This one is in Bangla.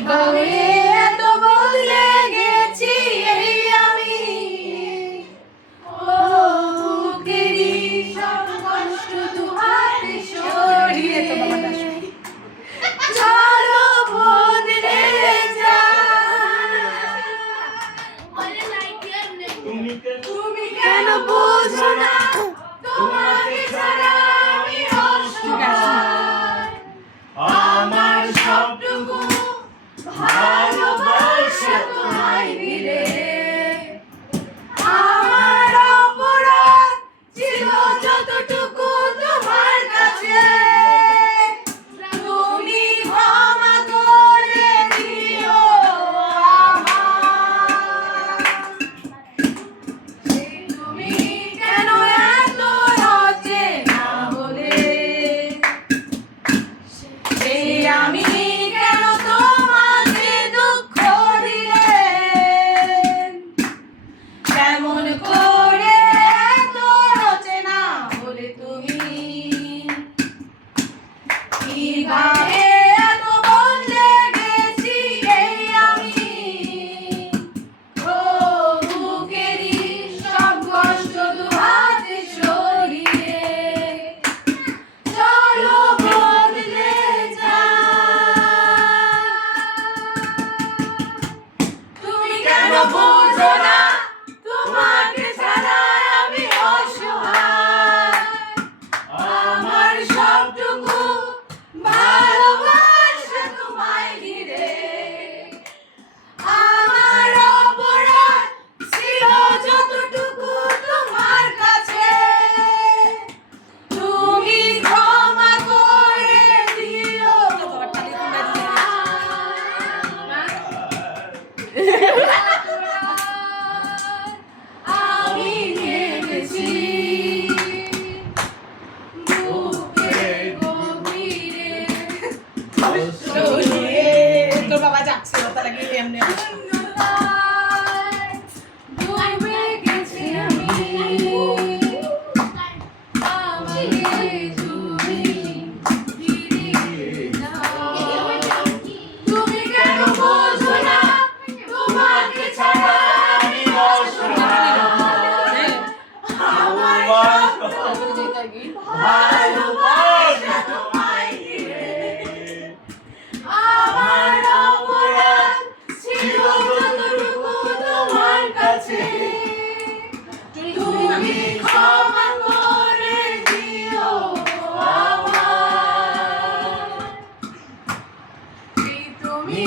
কিভাবে এত বদলে গেছি এই আমি, ও বুকেরই সব কষ্ট দু হাতে সরিয়ে চলো বদলে তুমি কেন বোঝো না তোমাকে ছাড়া আমি অসহায়, আমার সবটুকু ভালোবাসা তোমায় দিলে, আমার অপরাধ ছিল যতটুকু তোমার কাছে, তুমি ক্ষমা করে দিও তুমি কেন এত অচেনা হলে, সেই আমি কেন তোমাকে দুঃখ দিলে, কেমন করে এত অচেনা হলে তুমি, কিভাবে এত বদলে গেছি এই আমি, ও বুকেরই সব কষ্ট দু হাতে সরিয়ে চলো বদলে তুমি কেন বোঝো না তোমাকে ছাড়া আমি অসহায়, আমার সবটুকু ভালোবাসা তোমায় ঘিরে, আমার অপরাধ ছিল যতটুকু তোমার কাছে, তুমি ক্ষমা করে দিও আমি ভেবেছি বুকের গভীরে তোর বাবা যাচ্ছে ওটা লাগিয়ে এমনি ডুবে গেছি আমি, আমাকে তুমি ফিরিয়ে দাও, তুমি কেন বোঝো না তোমাকে ছাড়া আমি অসহায়, আমার ভালোবাসা তোমায় ঘিরে, আমার অপরাধ ছিল যতটুকু তোমার কাছে, তুমি ক্ষমা করে দিও আমায়, তুমি